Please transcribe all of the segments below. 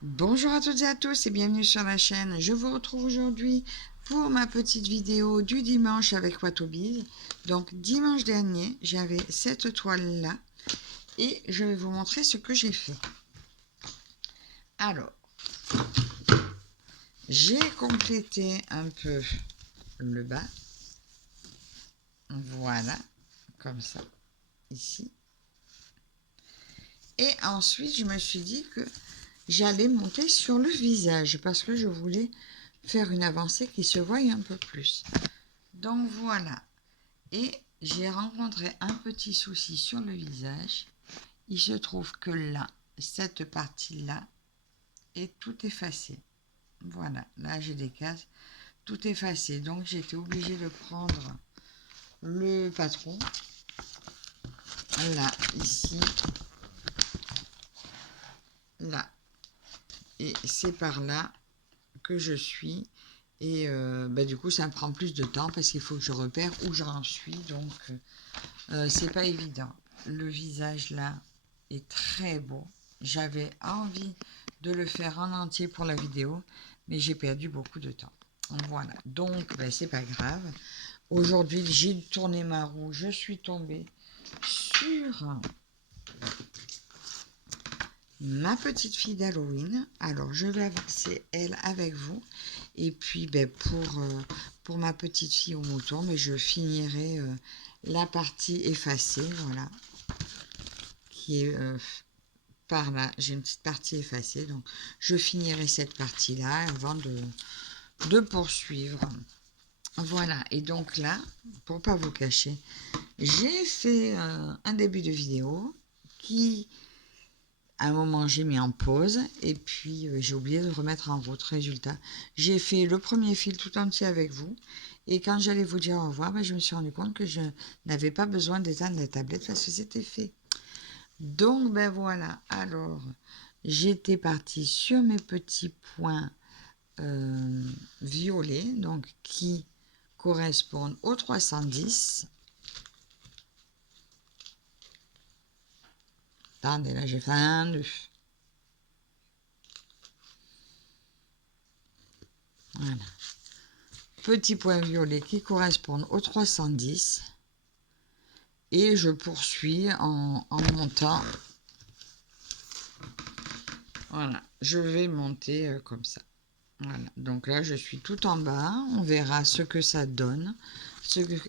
Bonjour à toutes et à tous et bienvenue sur la chaîne. Je vous retrouve aujourd'hui pour ma petite vidéo du dimanche avec Watobiz. Donc dimanche dernier, j'avais cette toile là et je vais vous montrer ce que j'ai fait. Alors, j'ai complété un peu le bas. Voilà, comme ça, ici. Et ensuite, je me suis dit que j'allais monter sur le visage parce que je voulais faire une avancée qui se voie un peu plus. Donc voilà. Et j'ai rencontré un petit souci sur le visage. Il se trouve que là, cette partie-là est tout effacée. Voilà, là j'ai des cases, tout effacé. Donc j'étais obligée de prendre le patron. Là, ici, là. Et c'est par là que je suis. Et du coup, ça me prend plus de temps parce qu'il faut que je repère où j'en suis. Donc, c'est pas évident. Le visage là est très beau. J'avais envie de le faire en entier pour la vidéo, mais j'ai perdu beaucoup de temps. Voilà, donc c'est pas grave. Aujourd'hui, j'ai tourné ma roue. Je suis tombée sur ma petite fille d'Halloween. Alors, je vais avancer elle avec vous. Et puis, pour ma petite fille au mouton, mais je finirai la partie effacée, voilà, qui est par là. J'ai une petite partie effacée, donc je finirai cette partie-là avant de poursuivre. Voilà, et donc là, pour pas vous cacher, j'ai fait un début de vidéo qui à un moment j'ai mis en pause et puis j'ai oublié de remettre en route. Résultat, j'ai fait le premier fil tout entier avec vous et quand j'allais vous dire au revoir, je me suis rendu compte que je n'avais pas besoin d'éteindre la tablette parce que c'était fait. Donc voilà, alors j'étais partie sur mes petits points violets, donc qui correspondent au 310. Attendez, là j'ai fait un 2. Voilà. Petits points violets qui correspondent au 310. Et je poursuis en montant. Voilà, je vais monter comme ça. Voilà, donc là je suis tout en bas. On verra ce que ça donne,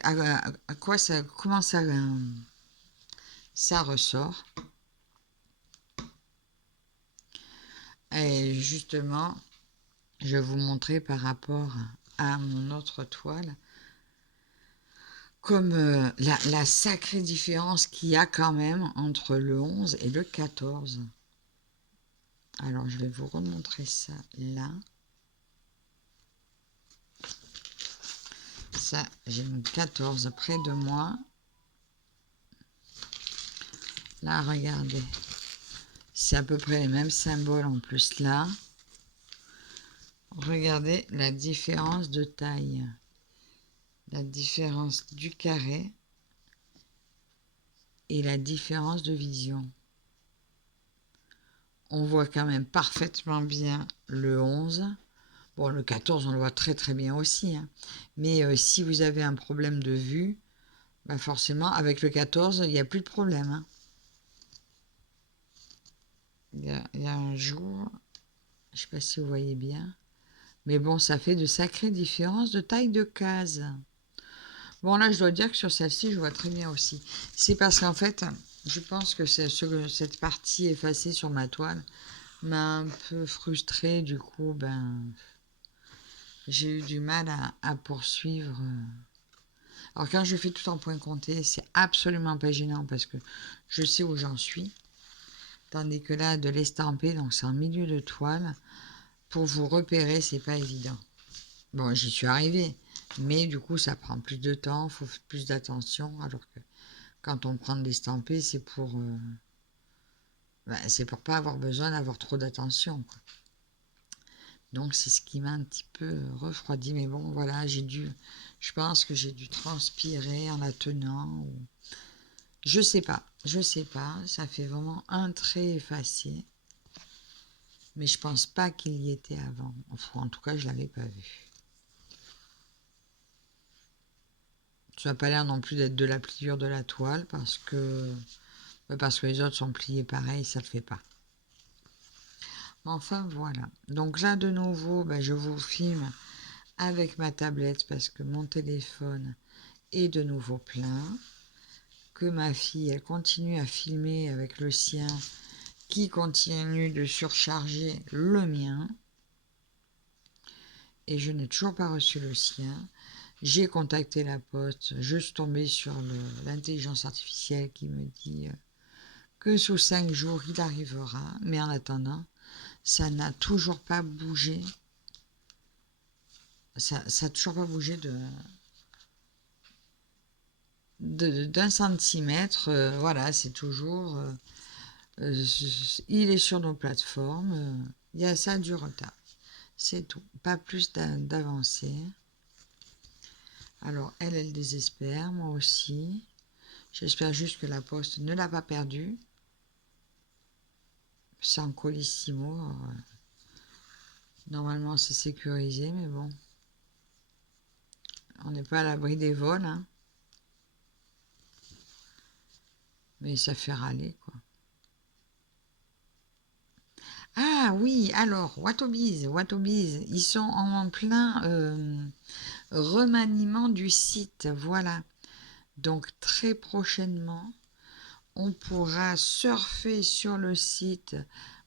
à quoi ça, comment ça ressort. Et justement, je vais vous montrer par rapport à mon autre toile, comme la sacrée différence qu'il y a quand même entre le 11 et le 14. Alors je vais vous remontrer ça là. Ça, j'ai une 14 près de moi. Là, regardez. C'est à peu près les mêmes symboles en plus là. Regardez la différence de taille. La différence du carré et la différence de vision. On voit quand même parfaitement bien le 11. Bon, le 14, on le voit très très bien aussi. Hein. Mais si vous avez un problème de vue, forcément, avec le 14, il n'y a plus de problème. Hein. Il y a un jour, je ne sais pas si vous voyez bien, mais bon, ça fait de sacrées différences de taille de case. Bon, là, je dois dire que sur celle-ci, je vois très bien aussi. C'est parce qu'en fait, je pense que cette partie effacée sur ma toile m'a un peu frustrée. Du coup, j'ai eu du mal à poursuivre. Alors, quand je fais tout en point compté, c'est absolument pas gênant parce que je sais où j'en suis. Tandis que là, de l'estamper, donc c'est en milieu de toile, pour vous repérer, c'est pas évident. Bon, j'y suis arrivée, mais du coup, ça prend plus de temps, il faut plus d'attention, alors que quand on prend de l'estamper, c'est pour pas avoir besoin d'avoir trop d'attention. Donc, c'est ce qui m'a un petit peu refroidi, mais bon, voilà, je pense que j'ai dû transpirer en la tenant, ou... je sais pas, ça fait vraiment un trait effacé. Mais je pense pas qu'il y était avant. Enfin, en tout cas, je l'avais pas vu. Ça n'a pas l'air non plus d'être de la pliure de la toile parce que les autres sont pliés pareil, ça ne le fait pas. Enfin, voilà. Donc là, de nouveau, je vous filme avec ma tablette parce que mon téléphone est de nouveau plein. Que ma fille, elle continue à filmer avec le sien qui continue de surcharger le mien. Et je n'ai toujours pas reçu le sien. J'ai contacté la poste, je suis tombée sur l'intelligence artificielle qui me dit que sous 5 jours, il arrivera. Mais en attendant, ça n'a toujours pas bougé. Ça n'a toujours pas bougé d'un centimètre. Voilà, c'est toujours... il est sur nos plateformes. Il y a ça du retard. C'est tout. Pas plus d'avancée. Alors, elle désespère. Moi aussi. J'espère juste que la poste ne l'a pas perdu. C'est en colissimo. Normalement, c'est sécurisé, mais bon. On n'est pas à l'abri des vols, hein. Mais ça fait râler, quoi. Ah oui, alors, Watobiz, ils sont en plein remaniement du site, voilà. Donc, très prochainement, on pourra surfer sur le site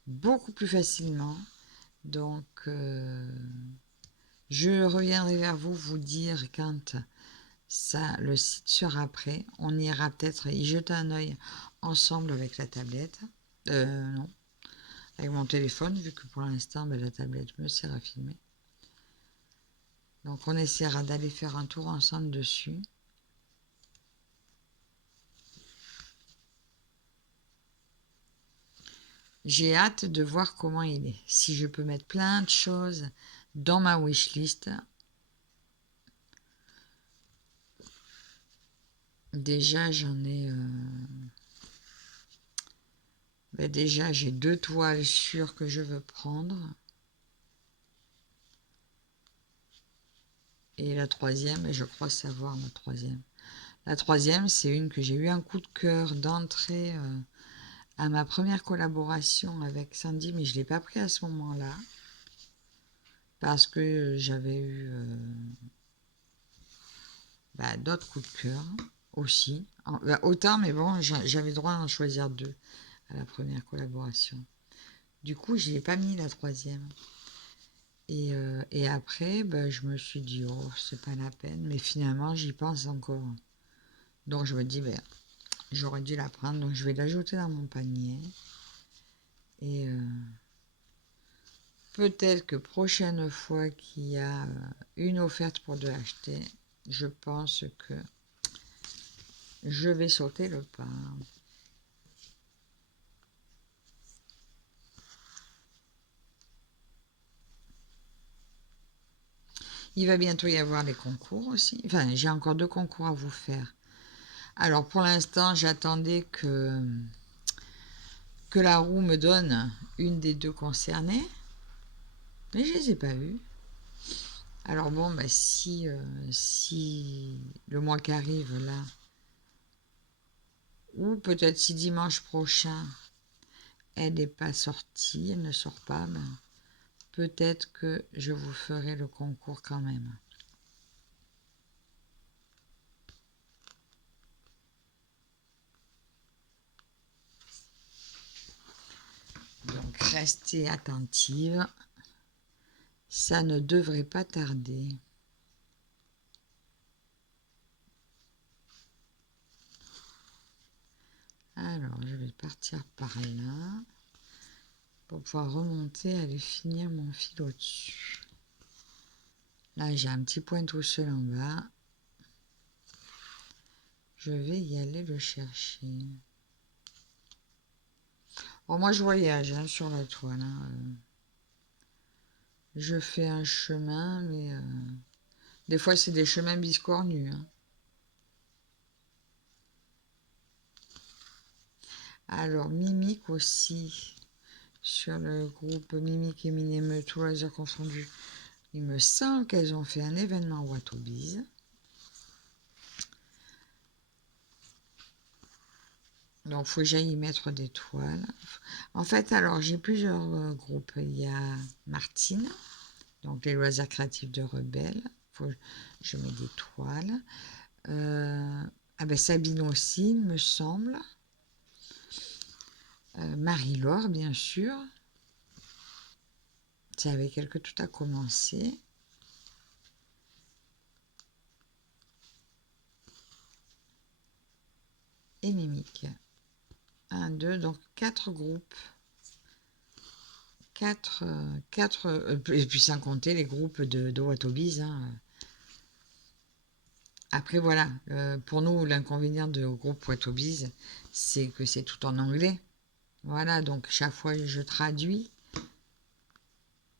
beaucoup plus facilement. Donc, je reviendrai vers vous dire quand le site sera prêt. On ira peut-être y jeter un œil ensemble avec la tablette. Non, avec mon téléphone, vu que pour l'instant, la tablette me sert à filmer. Donc, on essaiera d'aller faire un tour ensemble dessus. J'ai hâte de voir comment il est. Si je peux mettre plein de choses dans ma wishlist. Déjà, j'en ai... déjà, j'ai 2 toiles sûres que je veux prendre. Et la troisième, je crois savoir la troisième. La troisième, c'est une que j'ai eu un coup de cœur d'entrée à ma première collaboration avec Sandy, mais je ne l'ai pas pris à ce moment-là. Parce que j'avais eu d'autres coups de cœur aussi. Autant, mais bon, j'avais droit à en choisir 2 à la première collaboration. Du coup, je n'ai pas mis la troisième. Et après, je me suis dit, oh, c'est pas la peine. Mais finalement, j'y pense encore. Donc, je me dis, j'aurais dû la prendre. Donc, je vais l'ajouter dans mon panier. Et peut-être que prochaine fois qu'il y a une offerte pour de l'acheter, je pense que je vais sauter le pas. Il va bientôt y avoir les concours aussi. Enfin, j'ai encore 2 concours à vous faire. Alors, pour l'instant, j'attendais que la roue me donne une des 2 concernées. Mais je les ai pas vus. Alors bon, si le mois qui arrive là, ou peut-être si dimanche prochain, elle n'est pas sortie, elle ne sort pas, peut-être que je vous ferai le concours quand même. Donc restez attentive, ça ne devrait pas tarder. Alors, je vais partir par là pour pouvoir remonter, aller finir mon fil au-dessus. Là, j'ai un petit point tout seul en bas. Je vais y aller le chercher. Bon, moi, je voyage sur la toile. Je fais un chemin, mais des fois, c'est des chemins biscornus. Alors, Mimique aussi. sur le groupe Mimic et Minime, tous loisirs confondus. Il me semble qu'elles ont fait un événement Watobiz. Donc, il faut que j'aille y mettre des toiles. En fait, alors, j'ai plusieurs groupes. Il y a Martine, donc les loisirs créatifs de Rebelle. Je mets des toiles. Ah ben, Sabine aussi, il me semble. Marie-Laure, bien sûr. C'est avec elle que tout a commencé. Et Mimic. 1, 2, donc 4 groupes. 4, et puis sans compter les groupes de Watobiz. Hein. Après, voilà, pour nous, l'inconvénient de groupe Watobiz, c'est que c'est tout en anglais. Voilà, donc chaque fois, je traduis.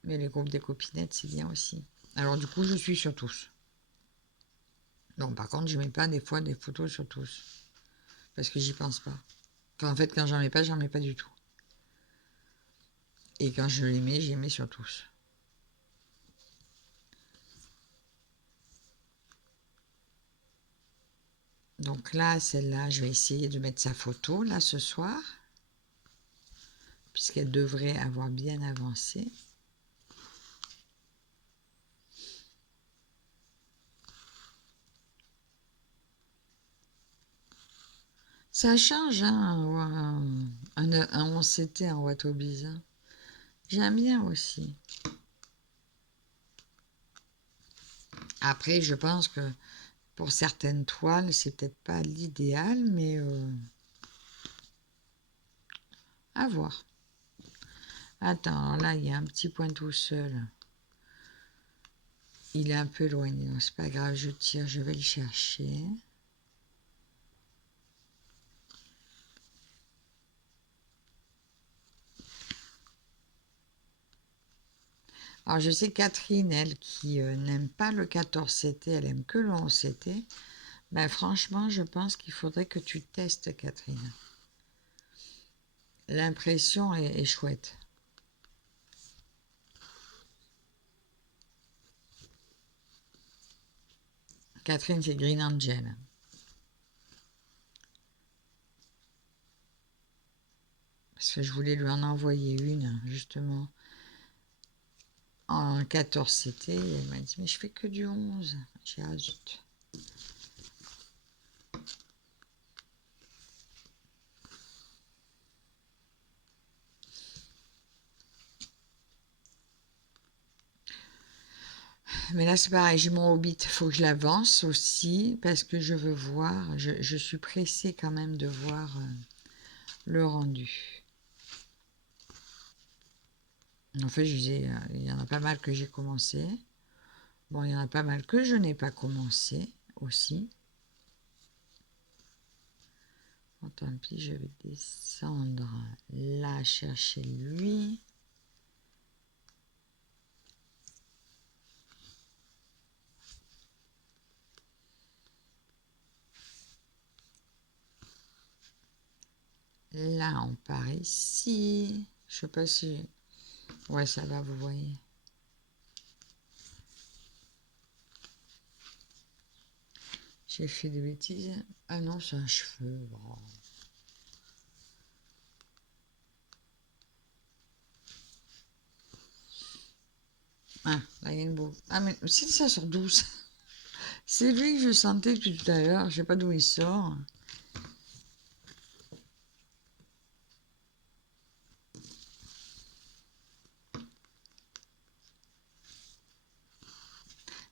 Mais les groupes des copinettes, c'est bien aussi. Alors, du coup, je suis sur tous. Non, par contre, je mets pas des fois des photos sur tous. Parce que j'y pense pas. Enfin, en fait, quand j'en mets pas du tout. Et quand je les mets, j'y mets sur tous. Donc là, celle-là, je vais essayer de mettre sa photo, là, ce soir. Puisqu'elle devrait avoir bien avancé. Ça change, hein, un 11CT en Watobiz. Hein. J'aime bien aussi. Après, je pense que pour certaines toiles, c'est peut-être pas l'idéal, mais à voir. Attends, alors là, il y a un petit point tout seul. Il est un peu éloigné, donc c'est pas grave, je tire, je vais le chercher. Alors, je sais Catherine, elle, qui n'aime pas le 14CT, elle aime que le 11CT. Ben, franchement, je pense qu'il faudrait que tu testes, Catherine. L'impression est chouette. Catherine, c'est Green Angel. Parce que je voulais lui en envoyer une, justement, en 14CT. Elle m'a dit, mais je fais que du 11. J'ai dit, ah, zut. Mais là, c'est pareil, j'ai mon Hobbit, il faut que je l'avance aussi, parce que je veux voir, je suis pressée quand même de voir le rendu. En fait, il y en a pas mal que j'ai commencé. Bon, il y en a pas mal que je n'ai pas commencé aussi. Bon, tant pis, je vais descendre là, chercher lui. Là, on part ici. Je sais pas si... Ouais, ça va, vous voyez. J'ai fait des bêtises. Ah non, c'est un cheveu. Oh. Ah, là, il y a une boule. Ah, mais c'est ça sur 12. C'est lui que je sentais depuis tout à l'heure. Je sais pas d'où il sort.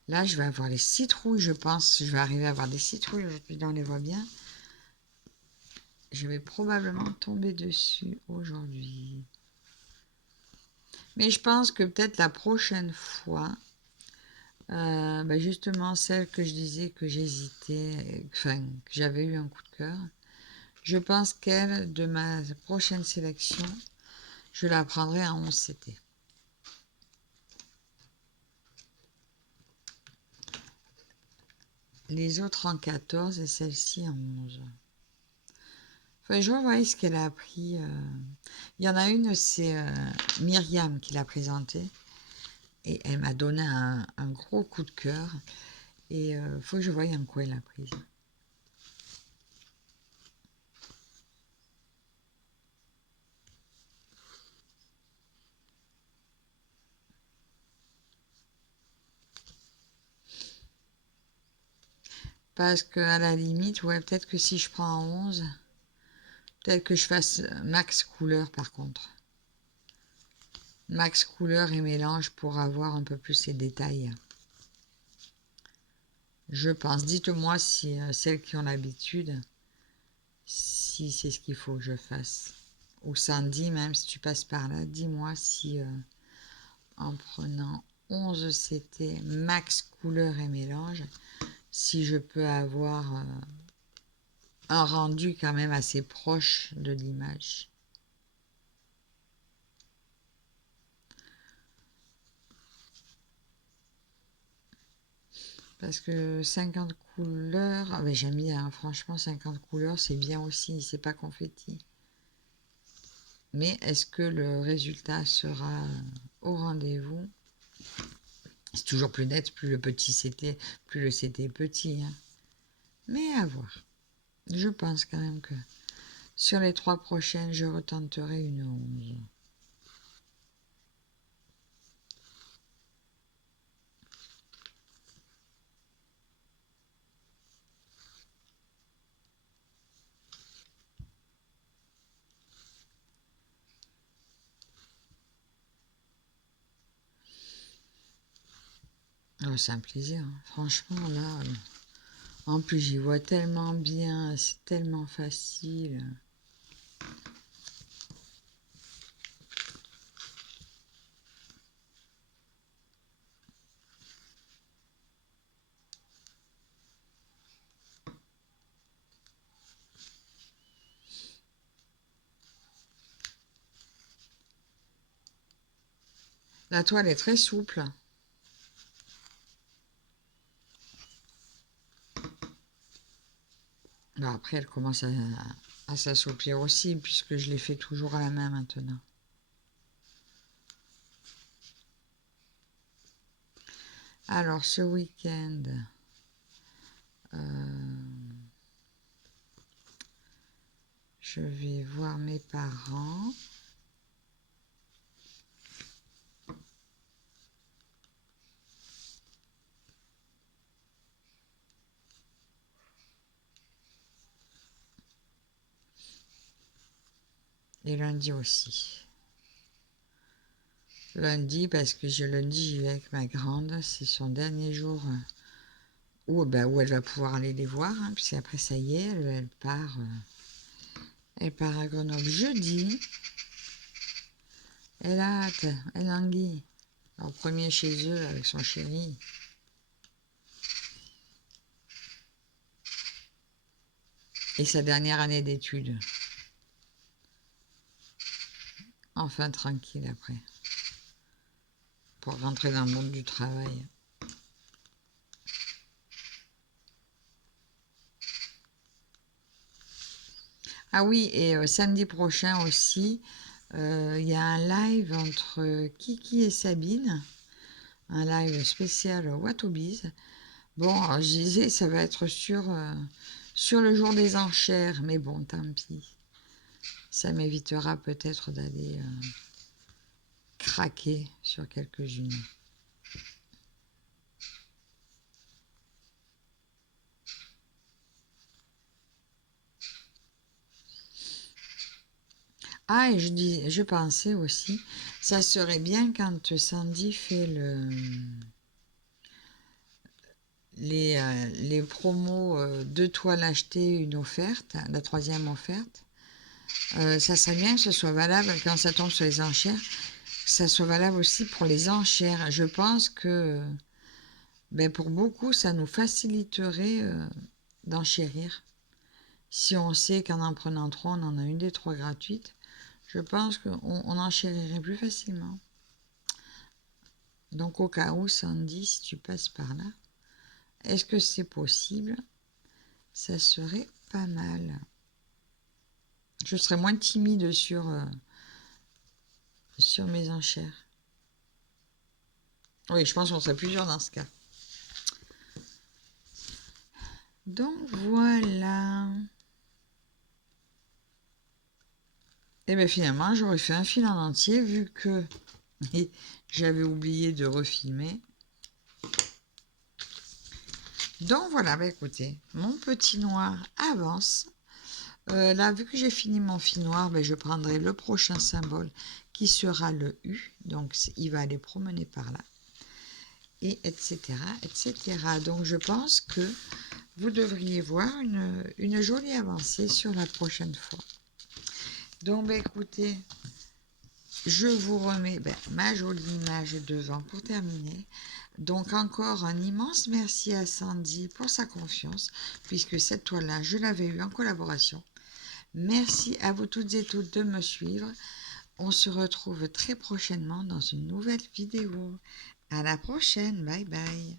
Là, je vais avoir les citrouilles, je pense. Je vais arriver à avoir des citrouilles aujourd'hui, on les voit bien. Je vais probablement tomber dessus aujourd'hui. Mais je pense que peut-être la prochaine fois, bah justement celle que je disais que j'hésitais, enfin que j'avais eu un coup de cœur, je pense qu'elle, de ma prochaine sélection, je la prendrai en 11CT. Les autres en 14 et celle-ci en 11. Enfin, je vois ce qu'elle a appris. Il y en a une, c'est Myriam qui l'a présentée. Et elle m'a donné un gros coup de cœur. Et faut que je voie en quoi elle l'a prise. Parce que à la limite, ouais, peut-être que si je prends un 11, peut-être que je fasse max couleur par contre. Max couleur et mélange pour avoir un peu plus ces détails. Je pense. Dites-moi si celles qui ont l'habitude, si c'est ce qu'il faut que je fasse. Ou Sandy, même si tu passes par là, dis-moi si en prenant 11 CT max couleur et mélange, si je peux avoir un rendu quand même assez proche de l'image. Parce que 50 couleurs, ah ben j'aime bien, franchement 50 couleurs c'est bien aussi, c'est pas confetti. Mais est-ce que le résultat sera au rendez-vous? C'est toujours plus net, plus le petit CT, plus le CT est petit. Hein. Mais à voir. Je pense quand même que sur les 3 prochaines, je retenterai une 11. Oh, c'est un plaisir. Hein. Franchement, là, en plus, j'y vois tellement bien, c'est tellement facile. La toile est très souple. Bon, après, elle commence à s'assouplir aussi, puisque je l'ai fait toujours à la main maintenant. Alors, ce week-end, je vais voir mes parents. Et lundi aussi. Lundi, parce que lundi, j'y vais avec ma grande. C'est son dernier jour où elle va pouvoir aller les voir. Hein, puisque après, ça y est, elle part à Grenoble jeudi. Elle a hâte, elle languit. En premier chez eux avec son chéri. Et sa dernière année d'études. Enfin tranquille après. Pour rentrer dans le monde du travail. Ah oui, et samedi prochain aussi, il y a un live entre Kiki et Sabine. Un live spécial What Biz. Bon, alors, je disais, ça va être sur le jour des enchères, mais bon, tant pis. Ça m'évitera peut-être d'aller craquer sur quelques-unes. Ah, et je pensais aussi, ça serait bien quand Sandy fait les promos deux toiles achetées, une offerte, la troisième offerte. Ça serait bien que ce soit valable quand ça tombe sur les enchères, que ça soit valable aussi pour les enchères. Je pense que pour beaucoup, ça nous faciliterait d'enchérir. Si on sait qu'en prenant 3, on en a une des 3 gratuites, je pense qu'on enchérirait plus facilement. Donc au cas où, Sandy, si tu passes par là, est-ce que c'est possible? Ça serait pas mal. Je serai moins timide sur mes enchères. Oui, je pense qu'on serait plusieurs dans ce cas. Donc voilà. Et bien finalement, j'aurais fait un fil en entier vu que j'avais oublié de refilmer. Donc voilà, bah écoutez, mon petit noir avance. Là, vu que j'ai fini mon fil noir, ben, je prendrai le prochain symbole qui sera le U. Donc, il va aller promener par là. Et etc. etc. Donc, je pense que vous devriez voir une jolie avancée sur la prochaine fois. Donc, ben, écoutez, je vous remets ma jolie image devant pour terminer. Donc encore un immense merci à Sandy pour sa confiance, puisque cette toile-là, je l'avais eue en collaboration. Merci à vous toutes et toutes de me suivre. On se retrouve très prochainement dans une nouvelle vidéo. À la prochaine, bye bye.